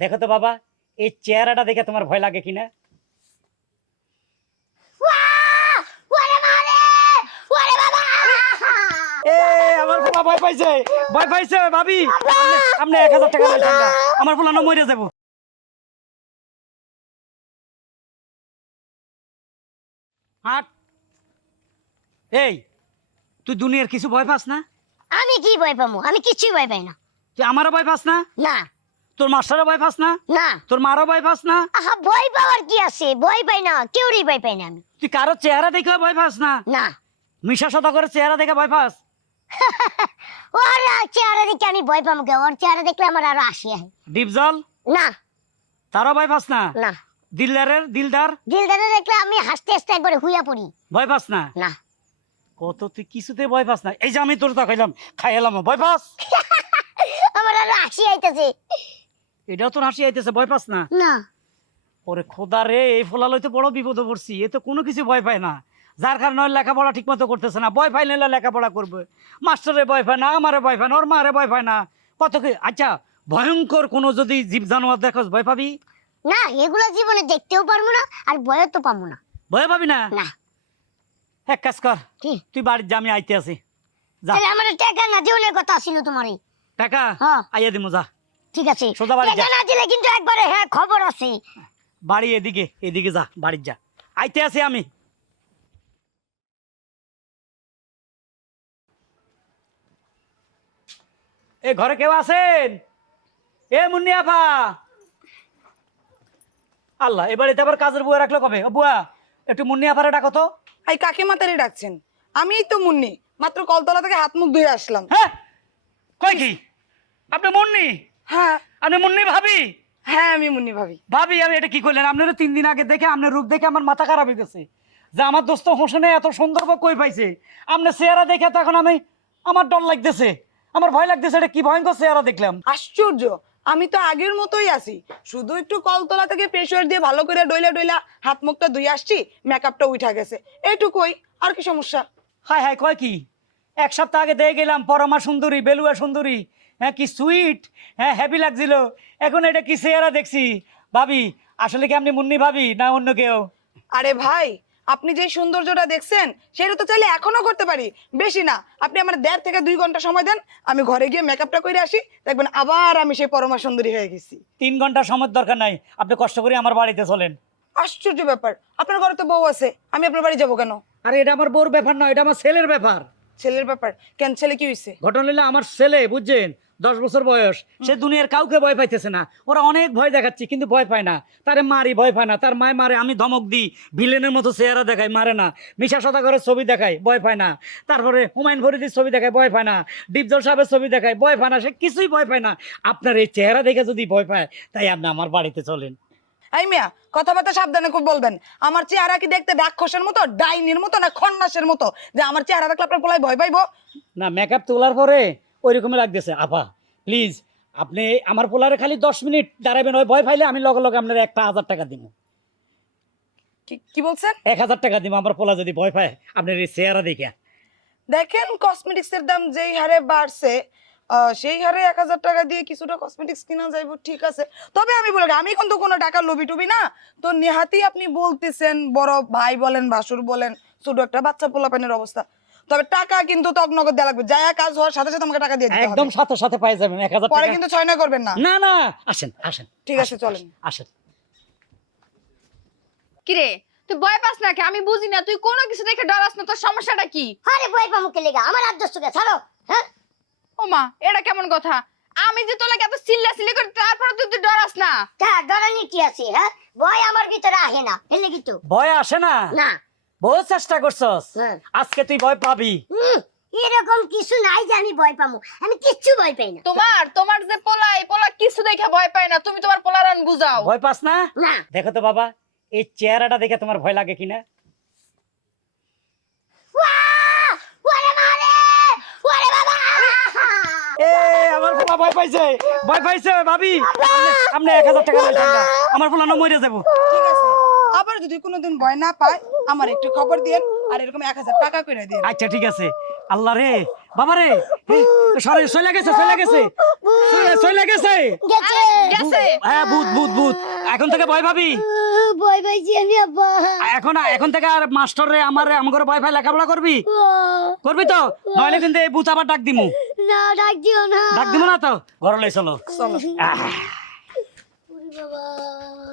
দেখো তো বাবা, এই চেহারাটা দেখে তোমার ভয় লাগে কিনা? এ আমার পোলা ভয় পাইছে, ভয় পাইছে ভাবি। আপনি 1000 টাকা লইছেন না, আমার পোলা না মরে যাব। হাট। এই তুই দুনিয়ার কিছু ভয় পাস না? আমি কি ভয় পাবো? আমি কিছুই ভয় পাই না। তুই আমারও ভয় পাস না? না তোর মাস্টারও ভয় পাস না? না, তোর মারও ভয় পাস না? আহা ভয় পাওয়ার কি আছে? ভয় পাই না, কেউরই ভয় পাই না আমি। তুই কারো চেহারা দেখে ভয় পাস না? না মিশা সদা করে চেহারা দেখে ভয় পাস? ওর চেহারা দেখে আমি ভয় পাবো কে? ওর চেহারা দেখলে আমার আরো হাসি আসে। ডিপজল না তারও ভয় পাস না? না, দিলদার দিলদারে দেখলে আমি হাসতে হাসতে একবারে হুইয়া পড়ি। ভয় পাস না? না কত তুই কিছুতে ভয় পাস না? এই যে আমি তোর তাকাইলাম খাইলাম, ভয় পাস? আমার আরো হাসি আইতেছে। এটাও তোর হাসি আইতেছে, ভয় পাস না? না ওরে খোদা রে, এই ফোলা লইতে বড় বিপদে পড়ছি। এ তো কোনো কিছু ভয় পায় না, যার কারণে ওর লেখাপড়া ঠিক মতো করতেছে না। ভয় পাইলে লেখাপড়া করবে? মাস্টারে ভয় পায় না, আমারে ভয় পায় না, ওর মারে ভয় পায় না, কত কি। আচ্ছা ভয়ঙ্কর কোনো যদি জীব জানোয়ার দেখোস ভয় পাবি? না, এগুলা জীবনে দেখতেও পারবো না, আর ভয়ও তো পাবো না। ভয় পাবি না? না এক কাজ কর, কি? তুই বাড়ির যা, আমি আইতে আছি। যা। তাহলে আমার টাকা না দিলে কথা ছিল তোমারই। টাকা হ্যাঁ আইয়া দিমু, যা। ঠিক আছে, সোজা বাড়ি যা। টাকা না দিলে কিন্তু একবারে হ্যাঁ খবর আছে। বাড়ি এদিকে, এদিকে যা, বাড়ির যা, আইতে আছি আমি। এ ঘরে কেউ আছেন? এ মুন্নি আপা। আল্লাহ, এবার এতে আবার কাজের বুয়া রাখলো কবে? ও বুয়া, একটু মুন্নি আপারে ডাকো তো। এই কাকে মাতারি ডাকছেন? আমিই তো মুন্নি, মাত্র কলতলা থেকে হাত মুখ ধুয়ে আসলাম। হ্যাঁ, কই কি আপনি মুন্নি? হ্যাঁ আপনি মুন্নি ভাবি? হ্যাঁ আমি মুন্নি ভাবি। ভাবি আমি এটা কি করলেন? আপনারা 3 দিন আগে দেখে আপনার রূপ দেখে আমার মাথা খারাপ হয়ে গেছে, যে আমার দোস্ত হোসেনে এত সুন্দর বউ কই পাইছে। আপনার চেহারা দেখে তো এখন আমার ডর লাগতেছে, আমার ভয় লাগতেছে। এটা কি ভয়ঙ্কর চেহারা দেখলাম। আশ্চর্য, আমি তো আগের মতোই আছি, শুধু একটু কলতলা থেকে প্রেশার দিয়ে ভালো করে ডইলা ডইলা হাত মুখটা ধুয়ে আসছি, মেকআপটা উঠা গেছে, এইটুকুই। আর কি সমস্যা? হাই হাই, কয় কি? 1 সপ্তাহ আগে দিয়ে গেলাম পরমা সুন্দরী, বেলুয়া সুন্দরী, হ্যাঁ কি সুইট, হ্যাঁ হ্যাপি লাগছিল। এখন এটা কি চেহারা দেখছি। ভাবি আসলে কি আপনি মুন্নি ভাবি না অন্য কেউ? আরে ভাই, আপনি যে সৌন্দর্যটা দেখছেন সেটা তো চাইলে এখনো করতে পারি, বেশি না। আপনি আমার 1.5 থেকে 2 ঘন্টা সময় দেন, আমি ঘরে গিয়ে মেকআপটা করে আসি, দেখবেন আবার আমি সেই পরমা সুন্দরী হয়ে গেছি। 3 ঘন্টা সময় দরকার নাই, আপনি কষ্ট করে আমার বাড়িতে চলেন। আশ্চর্য ব্যাপার, আপনার ঘরে তো বউ আছে, আমি আপনার বাড়ি যাবো কেন? আরে এটা আমার বউর ব্যাপার নয়, এটা আমার ছেলের ব্যাপার। ছেলের ব্যাপার? কেন, ছেলে কি হয়েছে? ঘটনা হলো আমার ছেলে, বুঝছেন, 10 বছর বয়স, সে দুনিয়ার কাউকে ভয় পাইতেছে না। ওরা অনেক ভয় দেখাচ্ছি কিন্তু ভয় পায় না। তারে মারি, ভয় পায় না। তার মায় মারে, আমি ধমক দিই, ভিলেনের মতো চেহারা দেখাই, মারে না। মিশা সদাগরের ছবি দেখাই, ভয় পায় না। তারপরে হুমায়ুন ফরিদির ছবি দেখায়, ভয় পায় না। ডিপজল সাহেবের ছবি দেখায়, ভয় পায় না। সে কিছুই ভয় পায় না। আপনার এই চেহারা দেখে যদি ভয় পায়, তাই আপনি আমার বাড়িতে চলেন। এই মিয়া, কথাবার্তা সাবধানে খুব বলবেন। আমার চেহারা কি দেখতে রাক্ষসের মতো, ডাইনির মতো, না খন্নাসের মতো, যে আমার চেহারা দেখলে আপনার পোলায় ভয় পাইবো? না, মেকআপ তোলার পরে ওই রকমই লাগতেছে। আপা প্লিজ, আপনি আমার পোলারে খালি 10 মিনিট দাঁড়াবেন, ওই ভয় পাইলে আমি লগে লগে আপনার 1000 টাকা দিব। কি বলছেন? 1000 টাকা দিব আমার পোলা যদি ভয় পায় আপনার এই চেহারা দেখে। দেখেন, কসমেটিক্সের দাম যেই হারে বাড়ছে, সেই হারে 1000 টাকা দিয়ে কিছুটা কসমেটিক্স কিনা যাইব, ঠিক আছে। তবে আমি বলি, আমি কিন্তু কোনো টাকার লোভি টুবি না। তো নেহাতি আপনি বলতেছেন, বড় ভাই বলেন, ভাসুর বলেন, ছোট একটা বাচ্চা পোলাপানের অবস্থা। তবে টাকা কিন্তু তকনগদ দেওয়া লাগবে, যায়া কাজ হওয়ার সাথে সাথে আমাকে টাকা দিয়ে দিতে হবে। একদম সাথে সাথে পাই যাবেন 1000 পরে টাকা। কিন্তু ছয় নয় করবেন না। না না, আসেন আসেন। ঠিক আছে, চলেন। আসেন। কিরে, তুই ভয় পাস না কে? আমি বুঝি না, তুই কোনো কিছু দেখে ডরাস না, তোর সমস্যাটা কি? আরে ভয় পাবো কে লেগা? আমার আদর্শকে ছাড়ো। হ্যাঁ ও মা, এটা কেমন কথা? আমি যে তোলাকে এত চিল্লা করি, তারপরে তুই ডরাস না? ডরানি কি আছে? হ্যাঁ ভয় আমার ভিতরে আহে না, এলে কিন্তু ভয় আসে না? না। বহু চেষ্টা করছস, হ্যাঁ। আজকে তুই ভয় পাবি। এরকম কিছু নাই যে আমি ভয় পাবো, আমি কিচ্ছু ভয় পাই না। তোমার যে পোলা কিছু দেখে ভয় পায় না, তুমি তোমার পোলারান বুঝাও। ভয় পাস না? না দেখো তো বাবা, এই চেহারাটা দেখে তোমার ভয় লাগে কিনা? ওরে মারে, ওরে বাবা! এ আমার পোলা ভয় পাইছে, ভয় পাইছে ভাবি। আপনি 1000 টাকা লইছেন না, আমার পোলা না মরে যাব। ঠিক আছে, আবার যদি কোনোদিন ভয় না পায় আমার একটু খবর দিন, আর এরকম 1000 টাকা করে দিন। আচ্ছা ঠিক আছে, আল্লাহ রে বাবা রে সরে চলে গেছে গেছে গেছে হ্যাঁ ভূত ভূত ভূত এখন থেকে ভয় পাবি ভয় পাইছি আমি আব্বা এখন থেকে আর মাস্টার রে আমার ভয় পাই লেখাপড়া করবি তো নইলে কিন্তু এই ভূত আবার ডাক দিমু না ডাক দিও না না তো ঘরে লই চলো চলো আহ বাবা